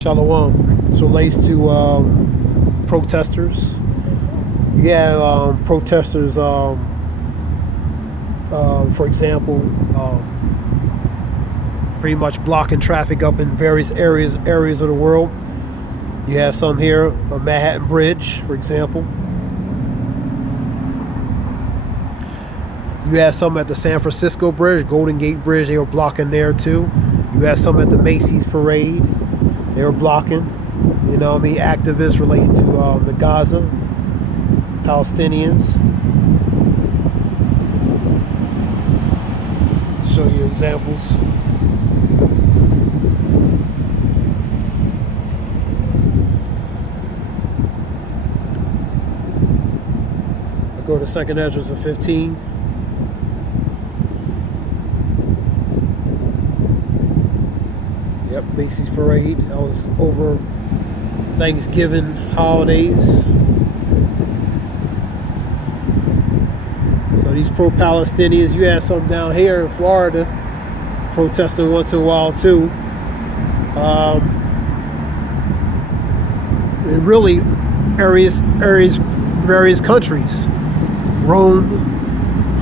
Shalom. This relates to protesters. You have protesters, for example, pretty much blocking traffic up in various areas of the world. You have some here on Manhattan Bridge, for example. You have some at the San Francisco Bridge, Golden Gate Bridge. They were blocking there too. You have some at the Macy's Parade. They were blocking, activists relating to the Gaza, Palestinians. Show you examples. I go to 2nd Ezra 15. Yep, Macy's Parade. I was over Thanksgiving holidays. So these pro-Palestinians, you have some down here in Florida protesting once in a while too. In really various countries. Rome,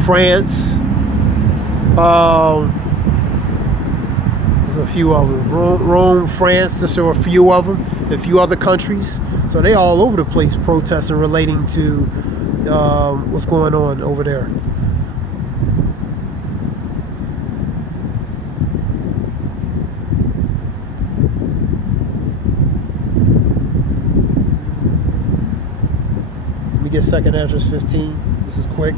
France, a few of them. Rome, France, just are a few of them. A few other countries. So they all over the place protesting relating to what's going on over there. Let me get 2nd Ezra 15. This is quick.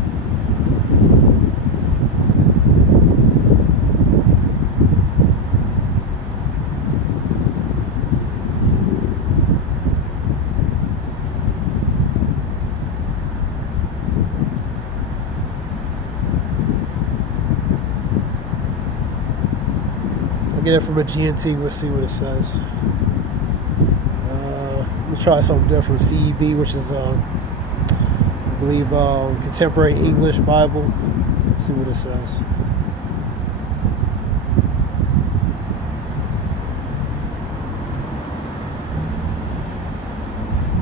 Get it from a GNT, we'll see what it says. Let me try something different. CEB, which is, I believe, Contemporary English Bible. Let's see what it says.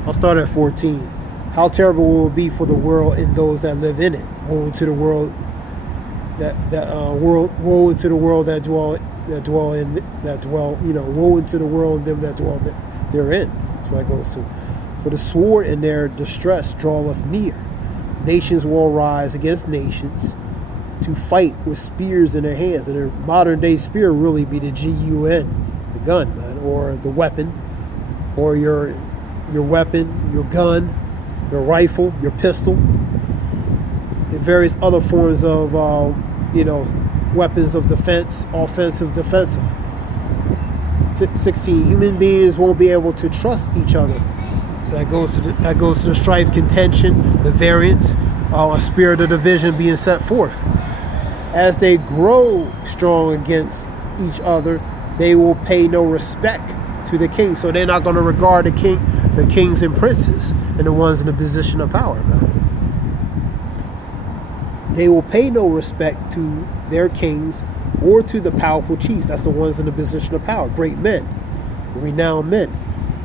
I'll start at 14. How terrible will it be for the world and those that live in it? Woe to the world woe into the world that dwell, woe into the world and them that dwell therein. That's what it goes to. For the sword in their distress draweth near. Nations will arise against nations to fight with spears in their hands. And their modern day spear really be the GUN, the gun, man, or the weapon, or your weapon, your gun, your rifle, your pistol, and various other forms of weapons of defense, offensive, defensive. 16. Human beings won't be able to trust each other. So that goes to the strife, contention, the variance, a spirit of division being set forth. As they grow strong against each other, they will pay no respect to the king. So they're not going to regard the kings and princes, and the ones in the position of power, man. They will pay no respect to their kings or to the powerful chiefs. That's the ones in the position of power. Great men, renowned men.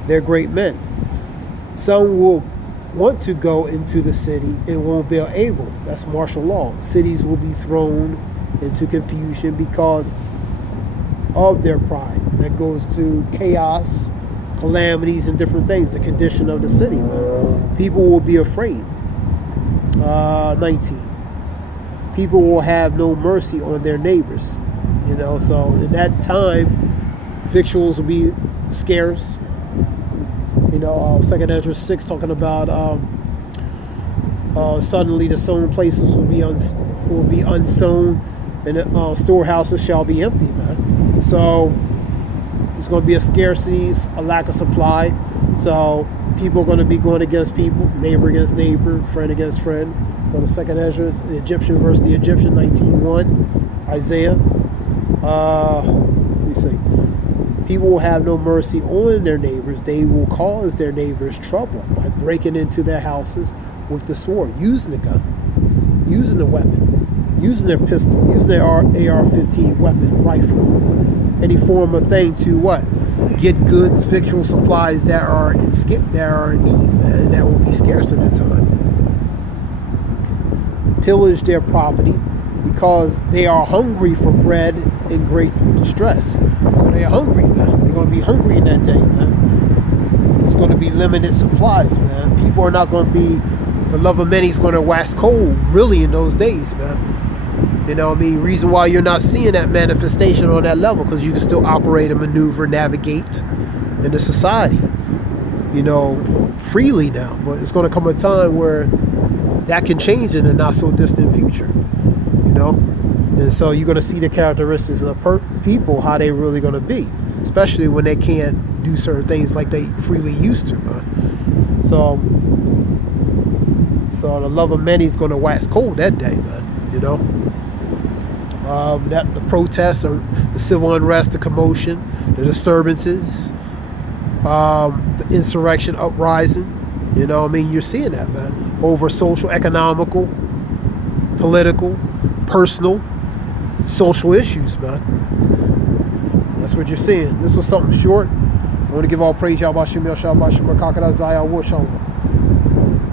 They're great men. Some will want to go into the city and won't be able. That's martial law. Cities will be thrown into confusion because of their pride. That goes to chaos, calamities, and different things. The condition of the city, man. People will be afraid. 19. People will have no mercy on their neighbors. So in that time, victuals will be scarce. 2nd Ezra 6 talking about suddenly the sown places will be unsown, and storehouses shall be empty, man. So there's going to be a scarcity, a lack of supply. So people are going to be going against people, neighbor against neighbor, friend against friend. Go to 2nd Ezra, the Egyptian versus the Egyptian, 19:1. Isaiah. Let me see. People will have no mercy on their neighbors. They will cause their neighbors trouble by breaking into their houses with the sword, using the gun, using the weapon, using their pistol, using their AR-15 weapon, rifle, any form of thing to what? get goods, victual supplies that are in need, man, and that will be scarce in that time. Pillage their property because they are hungry for bread in great distress. So they're hungry, man. They're going to be hungry in that day, man. It's going to be limited supplies, man. People are not going to be, the love of many is going to wax cold, really, in those days, man. You know what I mean? Reason why you're not seeing that manifestation on that level, because you can still operate and maneuver, navigate in the society, you know, freely now. But it's going to come a time where that can change in the not so distant future, you know. And so you're going to see the characteristics of the people, how they really going to be, especially when they can't do certain things like they freely used to, man. So the love of many is going to wax cold that day, man, you know. That the protests or the civil unrest, the commotion, the disturbances, the insurrection, uprising, you know what I mean? You're seeing that, man, over social, economical, political, personal, social issues, man. That's what you're seeing. This was something short. I want to give all praise, Yahweh Shem, Yahweh Shem, Kakada Zaya, Shalom.